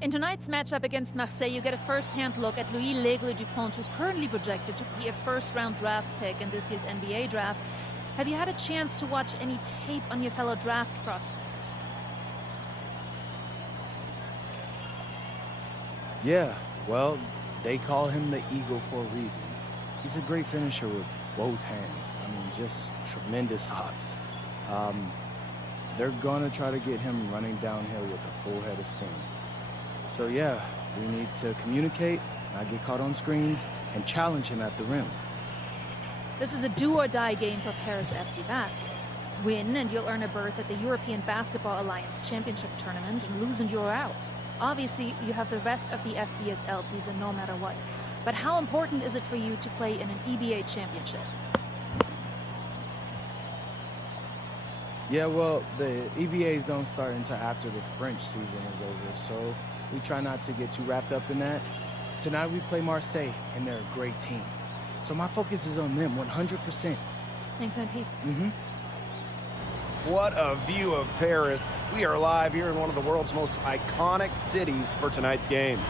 In tonight's matchup against Marseille, you get a first-hand look at Louis L'Aigle-Dupont, who's currently projected to be a first-round draft pick in this year's NBA draft. Have you had a chance to watch any tape on your fellow draft prospect? Yeah, well, they call him the Eagle for a reason. He's a great finisher with both hands. I mean, just tremendous hops. They're gonna try to get him running downhill with a full head of steam. So yeah, we need to communicate, not get caught on screens, and challenge him at the rim. This is a do-or-die game for Paris FC Basket. Win and you'll earn a berth at the European Basketball Alliance Championship Tournament, and lose and you're out. Obviously, you have the rest of the FBSL season no matter what. But how important is it for you to play in an EBA championship? Yeah, well, the EBAs don't start until after the French season is over, so we try not to get too wrapped up in that. Tonight we play Marseille, and they're a great team. So my focus is on them 100%. Thanks, MP. What a view of Paris. We are live here in one of the world's most iconic cities for tonight's game.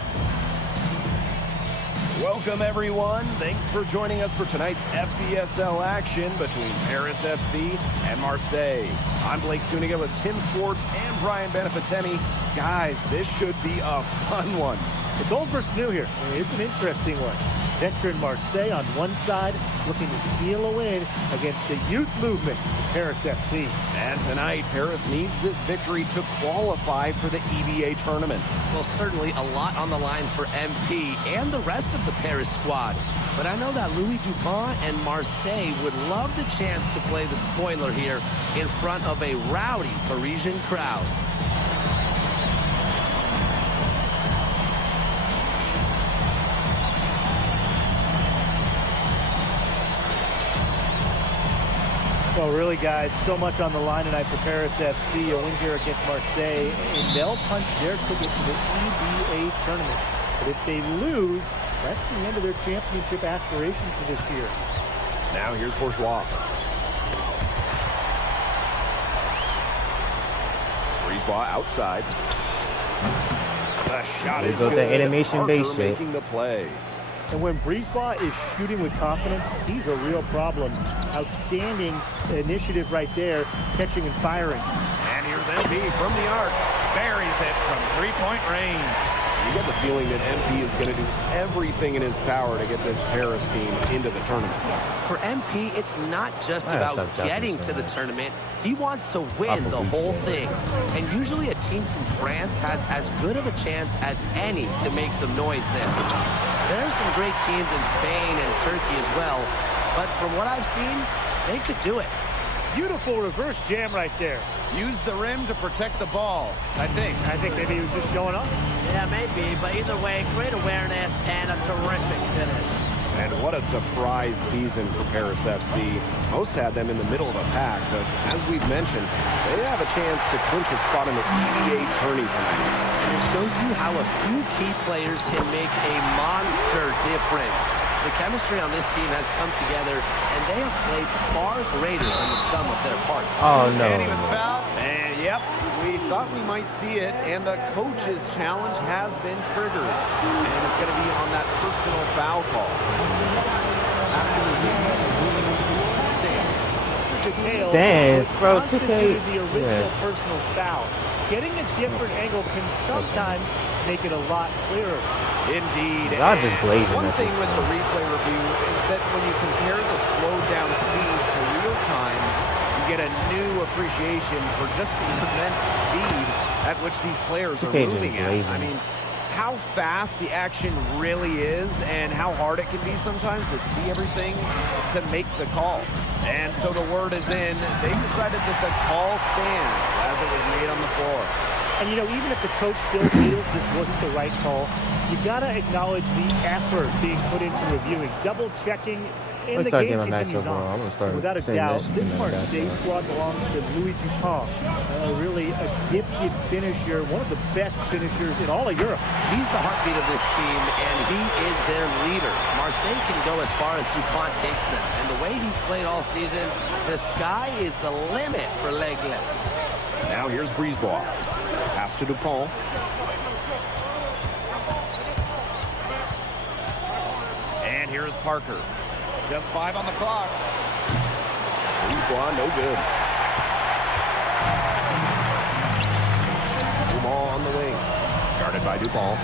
Welcome, everyone. Thanks for joining us for tonight's FBSL action between Paris FC and Marseille. I'm Blake Suniga with Tim Swartz and Brian Beneficeni. Guys, this should be a fun one. It's old versus new here. I mean, it's an interesting one. Veteran Marseille on one side, looking to steal a win against the youth movement, Paris FC. And tonight, Paris needs this victory to qualify for the EBA tournament. Well, certainly a lot on the line for MP and the rest of the Paris squad. But I know that Louis Dupont and Marseille would love the chance to play the spoiler here in front of a rowdy Parisian crowd. Well, really, guys, so much on the line tonight for Paris FC. A win here against Marseille, and they'll punch their ticket to the EBA tournament. But if they lose, that's the end of their championship aspirations for this year. Now here's Bourgeois. Brisebois outside. The shot is good. The animation-based shit. Making the play. And when Brisebois is shooting with confidence, he's a real problem. Outstanding initiative right there, catching and firing. And here's MP from the arc. Buries it from three-point range. You get the feeling that MP is going to do everything in his power to get this Paris team into the tournament. For MP, it's not just about getting to the tournament. He wants to win the whole thing. And usually a team from France has as good of a chance as any to make some noise there. There are some great teams in Spain and Turkey as well, but from what I've seen, they could do it. Beautiful reverse jam right there. Use the rim to protect the ball, I think. I think maybe he was just showing up. Yeah, maybe, but either way, great awareness and a terrific finish. And what a surprise season for Paris FC. Most had them in the middle of the pack, but as we've mentioned, they have a chance to clinch a spot in the EBA tourney tonight. And it shows you how a few key players can make a monster difference. The chemistry on this team has come together, and they have played far greater than the sum of their parts. Oh, no. And he was fouled. And, yep, we thought we might see it, and the coach's challenge has been triggered. And it's going to be on that personal foul call. After the Stands, bro. Constituted the original personal foul. Getting a different angle can sometimes make it a lot clearer. Indeed. One thing with the replay review is that when you compare the slowed down speed to real time, you get a new appreciation for just the immense speed at which these players are moving at. I mean, how fast the action really is and how hard it can be sometimes to see everything to make the call. And so the word is in. They decided that the call stands as it was made on the floor. And, you know, even if the coach still feels this wasn't the right call, you got to acknowledge the effort being put into reviewing, double-checking, and the game continues on. Without a doubt, this Marseille squad belongs to Louis Dupont, really a gifted finisher, one of the best finishers in all of Europe. He's the heartbeat of this team, and he is their leader. Marseille can go as far as Dupont takes them, and the way he's played all season, the sky is the limit for L'Aigle. Now here's Brisebois. Pass to Dupont. And here's Parker. Just 5 on the clock. Brisebois, no good. Duval on the wing. Guarded by Duval.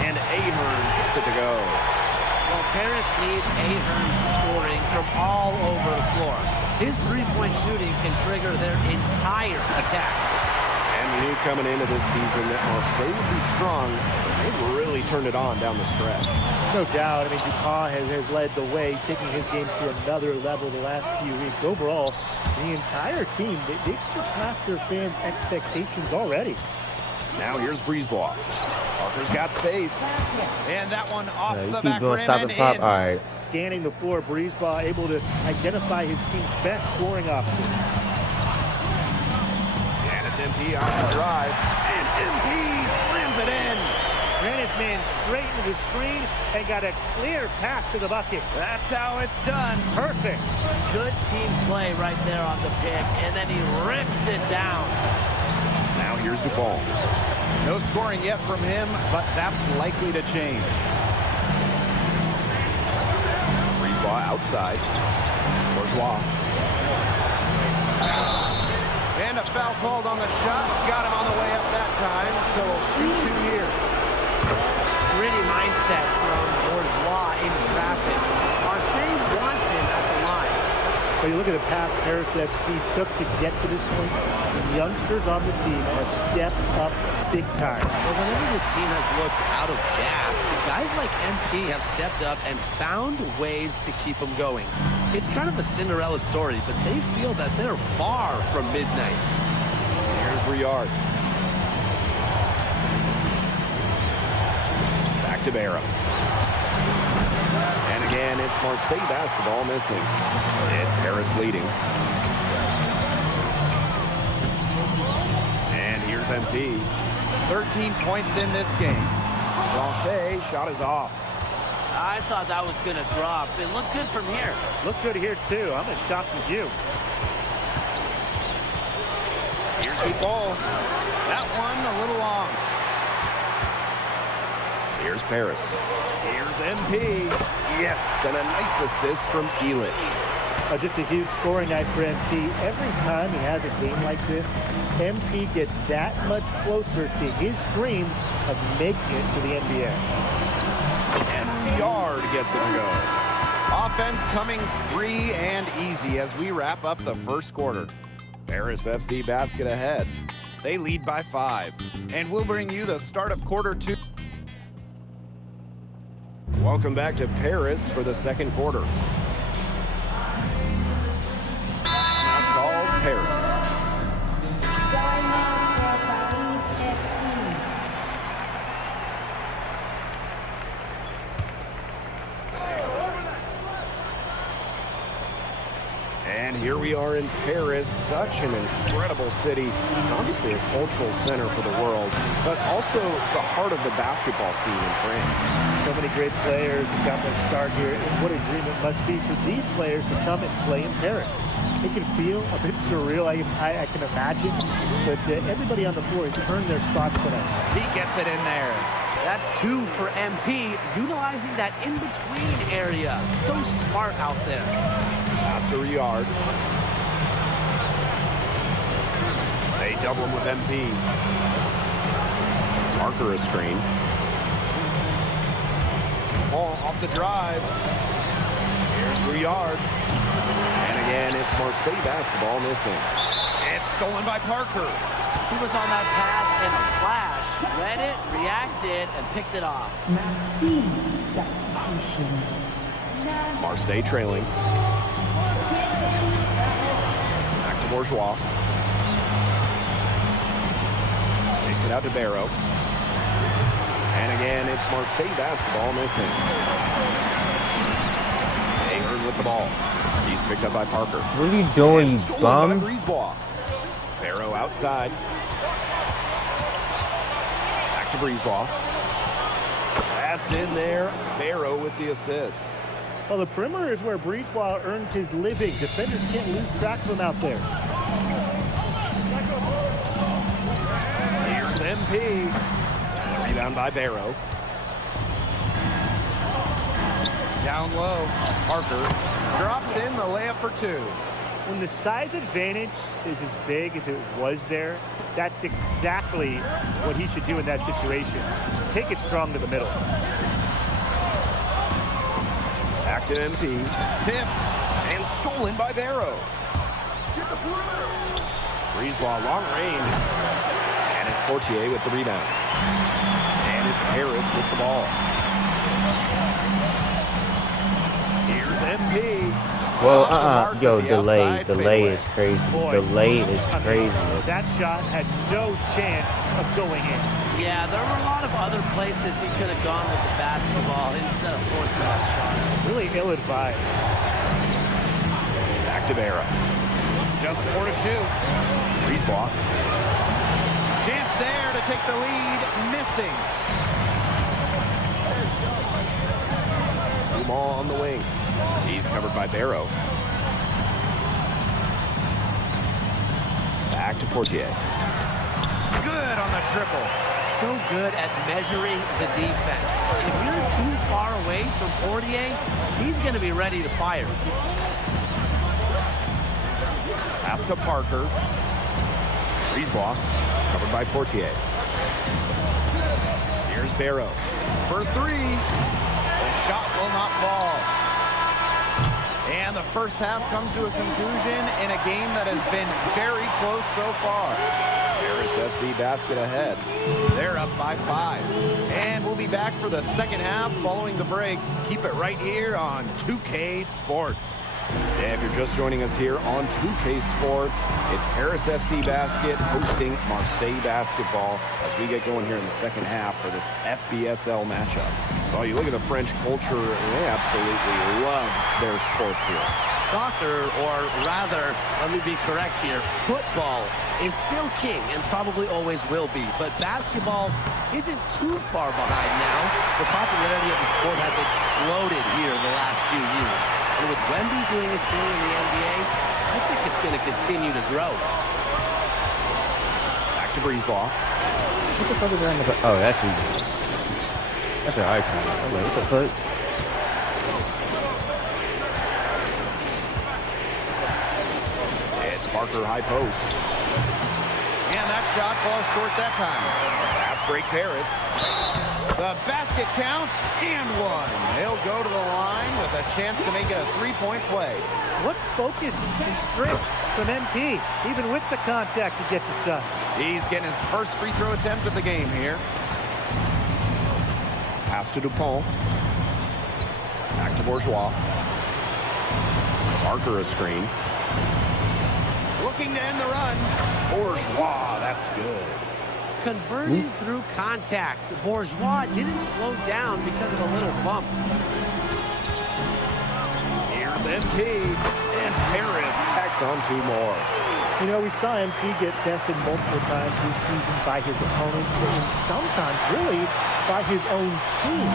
And Ahern gets it to go. Well, Paris needs Ahern's scoring from all over the floor. His three-point shooting can trigger their entire attack. And we knew coming into this season that Marseille would be strong. They've really turned it on down the stretch. No doubt. I mean, Dupont has led the way, taking his game to another level the last few weeks. Overall, the entire team, they've surpassed their fans' expectations already. Now here's Brisebois. Parker's got space. And that one off the keep back going, rim stop and and pop. in. All right. Scanning the floor, Brisebois able to identify his team's best scoring option. And it's MP on the drive. And MP slams it in. Ran his man straight into the screen and got a clear path to the bucket. That's how it's done. Perfect. Good team play right there on the pick, and then he rips it down. Now here's Duval. No scoring yet from him, but that's likely to change. Brisebois outside. Bourgeois. And a foul called on the shot. Got him on the way up that time, so we'll shoot 2 here. Gritty mindset from Bourgeois in traffic. Marseille wants him at the line. But you look at the path Paris FC took to get to this point. The youngsters on the team have stepped up big time. Well, whenever this team has looked out of gas, guys like MP have stepped up and found ways to keep them going. It's kind of a Cinderella story, but they feel that they're far from midnight. Here's Riard. Back to Barra. And again, it's Marseille basketball missing. It's Paris leading. And here's MP. 13 points in this game. Blanchet shot is off. I thought that was going to drop. It looked good from here. Look good here, too. I'm as shocked as you. Here's the ball. That one a little long. Here's Paris. Here's MP. Yes, and a nice assist from Elic. Just a huge scoring night for MP. Every time he has a game like this, MP gets that much closer to his dream of making it to the NBA. And Riard gets it to go. Offense coming free and easy as we wrap up the first quarter. Paris FC basket ahead. They lead by 5. And we'll bring you the start of quarter 2. Welcome back to Paris for the second quarter. Now called Paris. And here we are in Paris, such an incredible city, obviously a cultural center for the world, but also the heart of the basketball scene in France. So many great players have got their start here, and what a dream it must be for these players to come and play in Paris. It can feel a bit surreal, I can imagine, but everybody on the floor has earned their spots tonight. He gets it in there. That's 2 for MP, utilizing that in-between area. So smart out there. Pass to Riard. They double him with MP. Parker a screen. Ball off the drive. Here's Riard. And again, it's Marseille basketball missing. It's stolen by Parker. He was on that pass in a flash. Read it, reacted, and picked it off. Substitution. Marseille trailing. Back to Bourgeois. Takes it out to Barrow. And again, it's Marseille basketball missing. Ahern with the ball. He's picked up by Parker. What are you doing, you Stolen bum? by Brisebois. Barrow outside. Back to Brisebois. That's in there. Barrow with the assist. Well, the perimeter is where Brisebois earns his living. Defenders can't lose track of him out there. Here's MP. Rebound by Barrow. Down low, Parker drops in the layup for two. When the size advantage is as big as it was there, that's exactly what he should do in that situation. Take it strong to the middle. Back to MP. Tipped and stolen by Barrow. Breezeball, long range. And it's Portier with the rebound. And it's Harris with the ball. Here's MP. Well, yo, delay is crazy. Boy, Delay is crazy. That shot had no chance of going in. Yeah, there were a lot of other places he could have gone with the basketball instead of forcing that shot. Really ill-advised. Back to Barrow. Just 4 to shoot. Breezeball. Chance there to take the lead, missing. Ball on the wing. He's covered by Barrow. Back to Portier. Good on the triple. So good at measuring the defense. If you're too far away from Portier, he's going to be ready to fire. Pass to Parker. Breezeball. Covered by Portier. Here's Barrow. For three. The shot will not fall. And the first half comes to a conclusion in a game that has been very close so far. Paris FC basket ahead. They're up by 5. And we'll be back for the second half following the break. Keep it right here on 2K Sports. Yeah, if you're just joining us here on 2K Sports, it's Paris FC Basket hosting Marseille Basketball as we get going here in the second half for this FBSL matchup. Well, you look at the French culture, and they absolutely love their sports here. Soccer, or rather, let me be correct here, football is still king and probably always will be. But basketball isn't too far behind now. The popularity of the sport has exploded here in the last few years. And with Wemby doing his thing in the NBA, I think it's going to continue to grow. Back to Breezeball. What the fuck is that in the... Oh, that's easy. That's an icon. I'm like, what the fuck? It's Parker high post. And that shot falls short that time. Fast break Paris. The basket counts and one. He'll go to the line with a chance to make it a three-point play. What focus and strength from MP. Even with the contact, he gets it done. He's getting his first free throw attempt of the game here. Pass to Dupont. Back to Bourgeois. Parker a screen. Looking to end the run. Bourgeois, that's good. Converting through contact. Bourgeois didn't slow down because of a little bump. Here's MP. And Paris tacks on 2 more. You know, we saw MP get tested multiple times this season by his opponents, and sometimes really by his own team.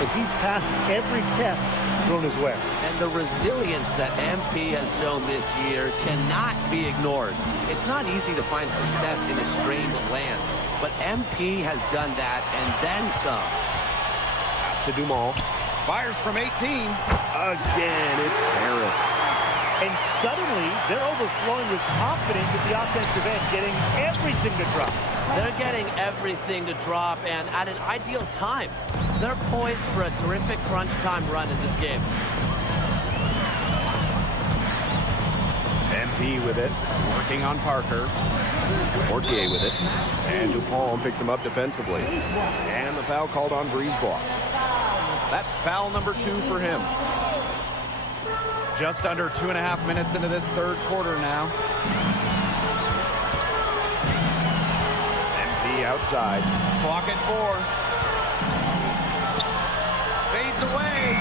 But he's passed every test thrown his way. And the resilience that MP has shown this year cannot be ignored. It's not easy to find success in a strange land, but MP has done that and then some. Pass to Dumont. Fires from 18. Again, it's Paris. And suddenly, they're overflowing with confidence at the offensive end, getting everything to drop. They're getting everything to drop, and at an ideal time. They're poised for a terrific crunch time run in this game. MP with it, working on Parker. Portier with it, and Dupont picks him up defensively. And the foul called on Breezeball. That's foul number 2 for him. Just under 2.5 minutes into this third quarter now. MP outside. Clock at 4. Fades away.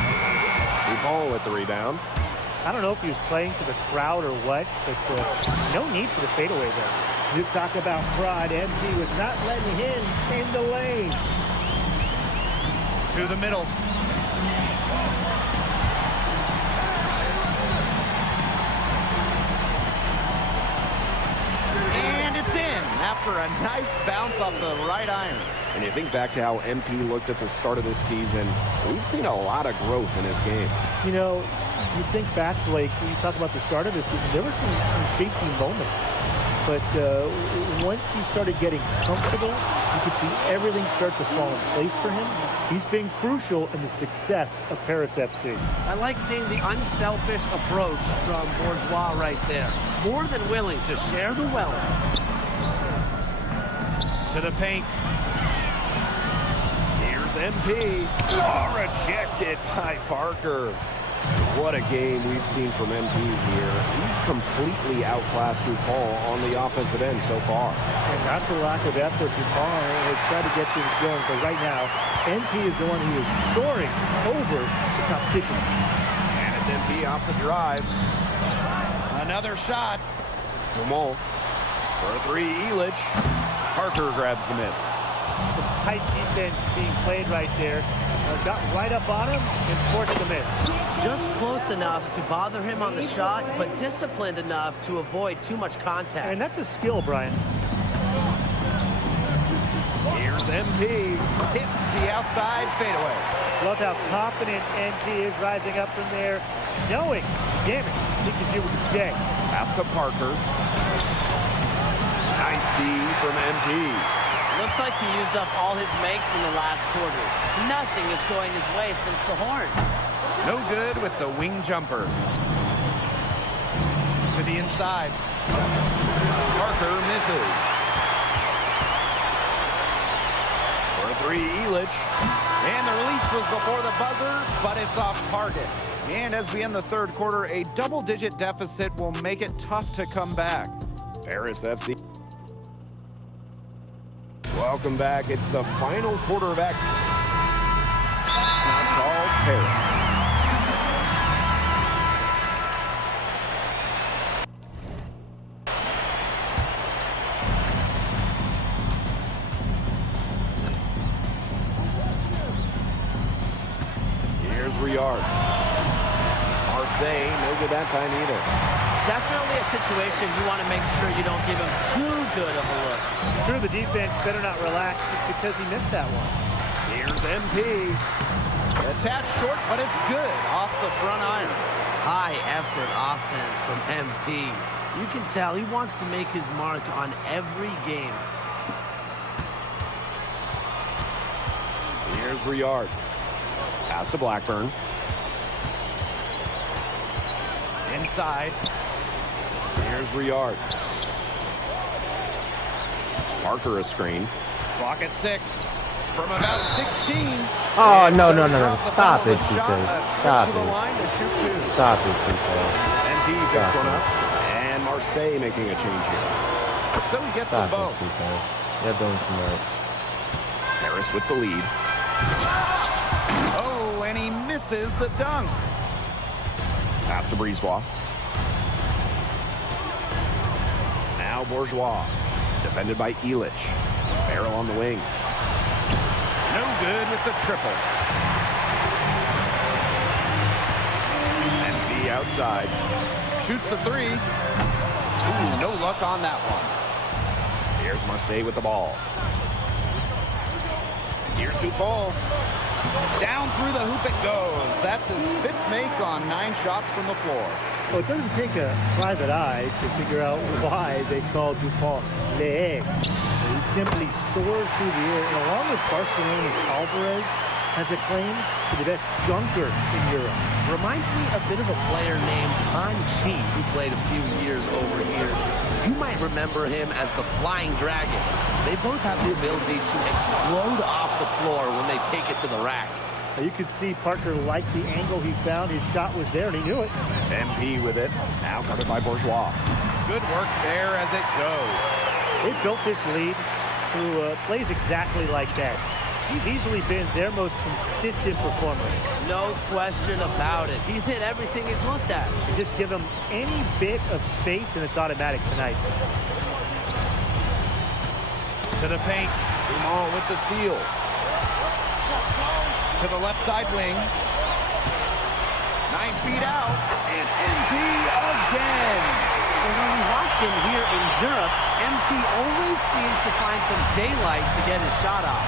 Dupont with the rebound. I don't know if he was playing to the crowd or what, but no need for the fadeaway there. You talk about pride. MP was not letting him in the lane. To the middle. And it's It's in after a nice bounce off the right iron. And you think back to how MP looked at the start of this season, we've seen a lot of growth in his game. You know, you think back, Blake, when you talk about the start of this season, there were some shaky moments. But once he started getting comfortable, you could see everything start to fall in place for him. He's been crucial in the success of Paris FC. I like seeing the unselfish approach from Bourgeois right there. More than willing to share the wealth. To the paint. Here's MP. Oh, rejected by Parker. What a game we've seen from MP here. He's completely outclassed DuPont on the offensive end so far. And not for lack of effort, DuPont has tried to get things going, but right now, MP is the one who is soaring over the competition. And it's MP off the drive. Another shot. Dumont for a three, Elich. Parker grabs the miss. Some tight defense being played right there. Got right up on him and forced the miss. Just close enough to bother him on the shot, but disciplined enough to avoid too much contact. And that's a skill, Brian. Here's MP. Hits the outside fadeaway. Love how confident MP is rising up from there, knowing, damn it, he can do it today. Pass to Parker. Nice D from MP. Looks like he used up all his makes in the last quarter. Nothing is going his way since the horn. No good with the wing jumper. To the inside. Parker misses. For a three, Elich. And the release was before the buzzer, but it's off target. And as we end the third quarter, a double-digit deficit will make it tough to come back. Paris FC. Welcome back. It's the final quarter of action. Now called Paris. Here's Riard. Marseille, no good that time either. Definitely a situation you want to make sure you don't give him too good of a look. Sure, the defense better not relax just because he missed that one. Here's MP. Attached short, but it's good off the front iron. High effort offense from MP. You can tell he wants to make his mark on every game. Here's Riard. Pass to Blackburn. Inside. Here's Riard. Parker a screen. Clock at 6. From about 16. Oh, And no. across the Stop funnel, it, a Chico. shot, Stop to the it. line to shoot 2. Stop it, Chico. MP picks one up. And Marseille making a change here. So he gets them Stop both. it, Chico. You're doing too much. Paris with the lead. Oh, and he misses the dunk. Pass to Brisebois. Now Bourgeois. Defended by Elich. Barrel on the wing. No good with the triple. MP outside. Shoots the 3. Ooh, no luck on that one. Here's Marseille with the ball. Here's Dupont. Down through the hoop it goes. That's his 5th make on 9 shots from the floor. Well, it doesn't take a private eye to figure out why they call DuPont Le Egg. He simply soars through the air, and along with Barcelona's Alvarez, has a claim to the best dunker in Europe. Reminds me a bit of a player named Han Chi, who played a few years over here. You might remember him as the Flying Dragon. They both have the ability to explode off the floor when they take it to the rack. Now you could see Parker liked the angle he found. His shot was there, and he knew it. MP with it. Now covered by Bourgeois. Good work there as it goes. They built this lead through plays exactly like that. He's easily been their most consistent performer. No question about it. He's hit everything he's looked at. You just give him any bit of space, and it's automatic tonight. To the paint. Dumont with the steal. To the left side wing. 9 feet out. And MP again. Well, when we watch him here in Europe, MP always seems to find some daylight to get his shot off.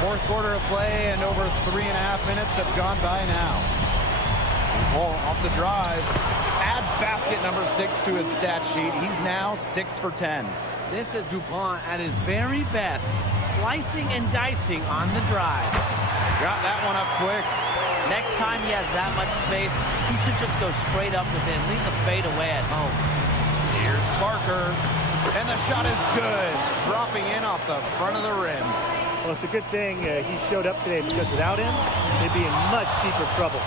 Fourth quarter of play, and over 3.5 minutes have gone by now. Ball off the drive. Add basket number 6 to his stat sheet. He's now 6 for 10. This is DuPont at his very best, slicing and dicing on the drive. Got that one up quick. Next time he has that much space, he should just go straight up with it and leave the fade away at home. Here's Parker, and the shot is good, dropping in off the front of the rim. Well, it's a good thing he showed up today, because without him, they'd be in much deeper trouble.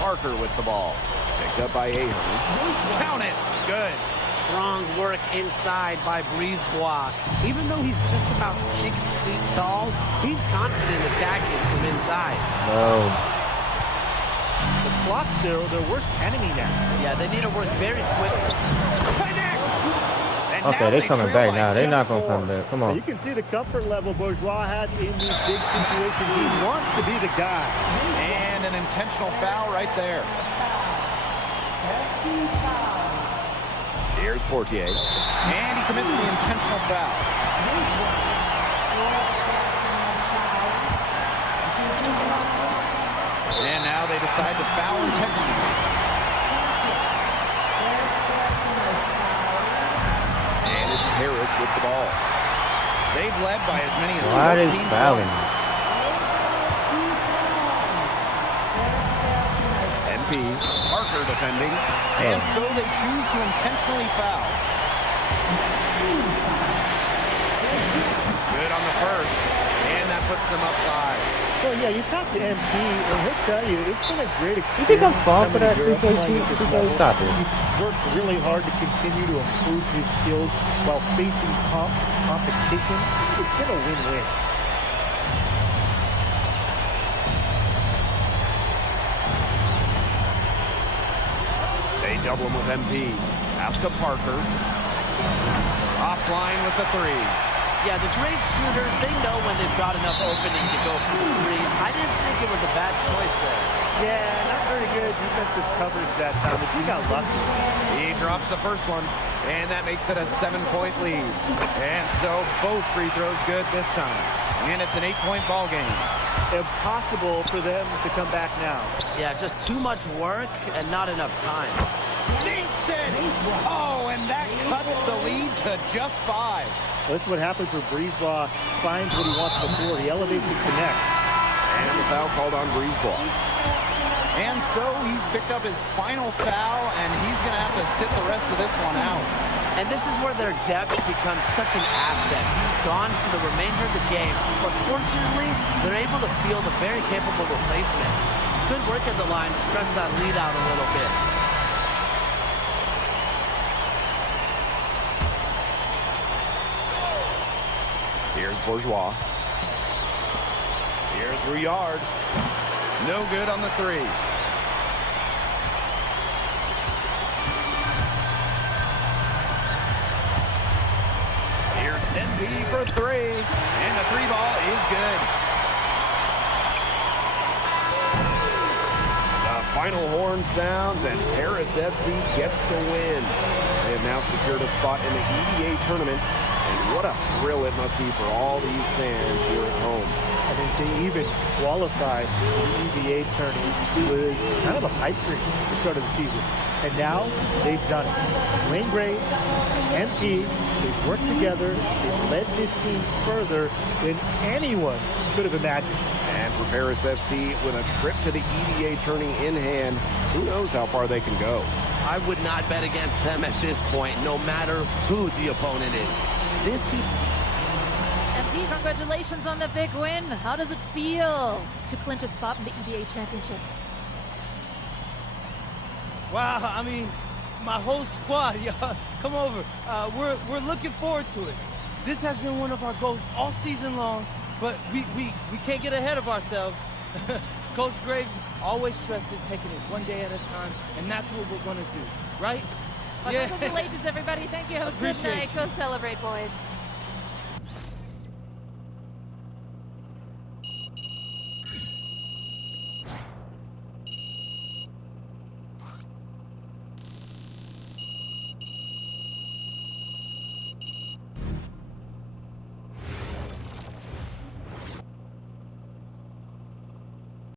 Parker with the ball. Picked up by Ahern. Count it. Good. Strong work inside by Brisebois. Even though he's just about 6 feet tall, he's confident attacking from inside. No. The clock's their worst enemy now. Yeah, they need to work very quickly. Okay, they're coming back now. They're not going to come back. Come on. You can see the comfort level Bourgeois has in these big situations. He wants to be the guy. And an intentional foul right there. Here's Portier. And he commits the intentional foul. And now they decide to foul intentionally. And it's Harris with the ball. They've led by as many as 14 points. MP, Parker defending, and so they choose to intentionally foul. Good on the first, and that puts them up 5. Well, yeah, you talk to MP, and he'll tell you it's been a great experience. You think I'm falling for that 2K? Stop it. He's worked really hard to continue to improve his skills while facing competition. It's been a win-win. They double him with MP. Pass to Parker. Offline with the 3. Yeah, the great shooters, they know when they've got enough opening to go for the 3. I didn't think it was a bad choice there. Yeah, not very good defensive coverage that time, but he got lucky. He drops the first one, and that makes it a 7-point lead. And so both free throws good this time. And it's an 8-point ball game. Impossible for them to come back now. Yeah, just too much work and not enough time. Sinks it! Oh, and that cuts the lead to just 5. Well, this is what happens when Brisebois finds what he wants on the floor. He elevates and connects. And the foul called on Brisebois. And so he's picked up his final foul, and he's going to have to sit the rest of this one out. And this is where their depth becomes such an asset. He's gone for the remainder of the game, but fortunately, they're able to field a very capable replacement. Good work at the line to stretch that lead out a little bit. Here's Bourgeois. Here's Rouillard. No good on the 3. Here's MP for 3. And the 3 ball is good. The final horn sounds, and Paris FC gets the win. They have now secured a spot in the EBA tournament. And what a thrill it must be for all these fans here at home. I mean, to even qualify for the EBA tournament was kind of a pipe dream at the start of the season. And now they've done it. Wayne Graves, MP, they've worked together. They've led this team further than anyone could have imagined. And for Paris FC, with a trip to the EBA tourney in hand, who knows how far they can go. I would not bet against them at this point, no matter who the opponent is. This team... MP, congratulations on the big win. How does it feel to clinch a spot in the EBA championships? Wow, I mean, my whole squad, y'all, come over. We're looking forward to it. This has been one of our goals all season long, but we can't get ahead of ourselves. Coach Graves always stresses taking it one day at a time, and that's what we're going to do, right? Yeah. Congratulations, everybody. Thank you. Have a good Appreciate night. you. Go celebrate, boys.